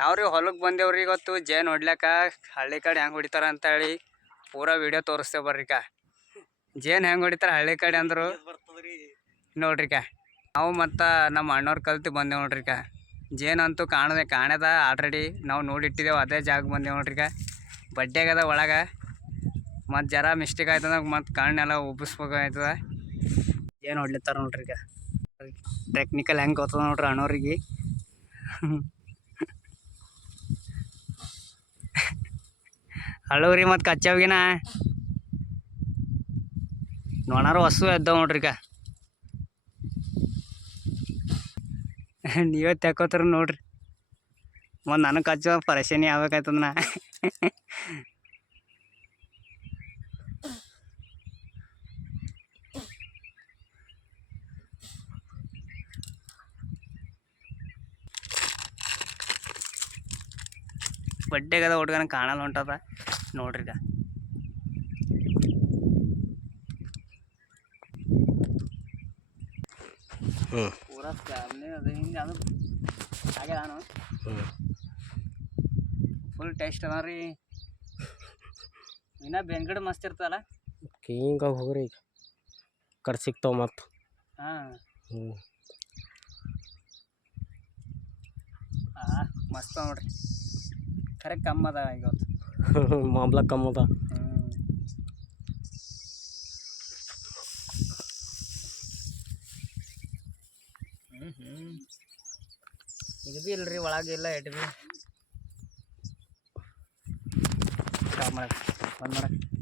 ನಾವ್ರಿ ಹೊಲಕ್ಕೆ ಬಂದೇವ್ರಿ ಇವತ್ತು ಜೇನ್ ಹೊಡ್ಲಾಕ ಹಳ್ಳಿ ಕಡೆ ಹೆಂಗೆ ಹೊಡಿತಾರ ಅಂತ ಹೇಳಿ ಪೂರಾ ವಿಡಿಯೋ ತೋರಿಸ್ತೇವೆ ಬರ್ರಿಕ. ಜೇನ್ ಹೆಂಗೆ ಹೊಡಿತಾರ ಹಳ್ಳಿ ಕಡೆ ಅಂದ್ರು ನೋಡ್ರಿಕ. ನಾವು ಮತ್ತು ನಮ್ಮ ಅಣ್ಣವ್ರು ಕಲ್ತು ಬಂದೇವು ನೋಡ್ರಿಕ. ಜೇನಂತೂ ಕಾಣ್ಯದ ಆಲ್ರೆಡಿ ನಾವು ನೋಡಿಟ್ಟಿದ್ದೇವೆ, ಅದೇ ಜಾಗ ಬಂದೇವು ನೋಡ್ರಿಕ. ಬಡ್ಡೆಗದ ಒಳಗೆ ಮತ್ತು ಜರ ಮಿಸ್ಟೇಕ್ ಆಯ್ತಂದ್ರೆ ಮತ್ತು ಕಣ್ಣೆಲ್ಲ ಉಬ್ಬಿಸ್ಬೇಕಾಯ್ತದ. ಜೇನು ಹೊಡ್ಲಿತ್ತಾರ ನೋಡ್ರಿಕ. ಟೆಕ್ನಿಕಲ್ ಹೆಂಗೆ ಗೊತ್ತದ ನೋಡ್ರಿ ಅಣ್ಣವ್ರಿಗೆ. ಹಳ್ಳವ್ರಿ ಮತ್ತು ಕಚ್ಚಾವಿಗಿನ ನೋಡಾರು ಹಸು ಎದ್ದಾವ ನೋಡ್ರಿಕ. ನೀವೇ ತೆಕ್ಕೋತಾರ ನೋಡ್ರಿ. ಮತ್ತು ನನಗೆ ಕಚ್ಚೋ ಪರೇಶಾನಿ ಆಗ್ಬೇಕಾಯ್ತದ ನಾ. ಬಡ್ಡೆಗದ ಹುಡ್ಗನ ಕಾಣಲ್ಲ ಹೊಂಟದ ನೋಡ್ರಿಗ. ಪೂರಾ ಫ್ಯಾಮ್ಲಿ ಅದು ಹಿಂಗೆ ಅದು ಹಾಗೆ ನಾನು ಫುಲ್ ಟೇಸ್ಟ್ ಅದ ರೀ. ಇನ್ನ ಬೆಂಗಡ ಮಸ್ತ್ ಇರ್ತದಲ್ಲ. ಹಿಂಗೆ ಹೋಗ್ರಿ ಈಗ ಕಡೆ ಸಿಗ್ತಾವ ಮತ್ತು. ಹಾಂ ಮಸ್ತ್ ನೋಡ್ರಿ. ಖರೆ ಕಮ್ಮಿ ಅದ ಇವತ್ತು. ಮಾಂಬ್ಲ ಕಮ್ಮಿ ಅದ. ಇದು ಭೀ ಇಲ್ರಿ ಒಳಗೆ ಇಲ್ಲ ಎಟ್ ಭೀ. ಸ್ಟಾಪ್ ಮಾಡಕ್ಕೆ ಬಂದ್ ಮಾಡಕ್ಕೆ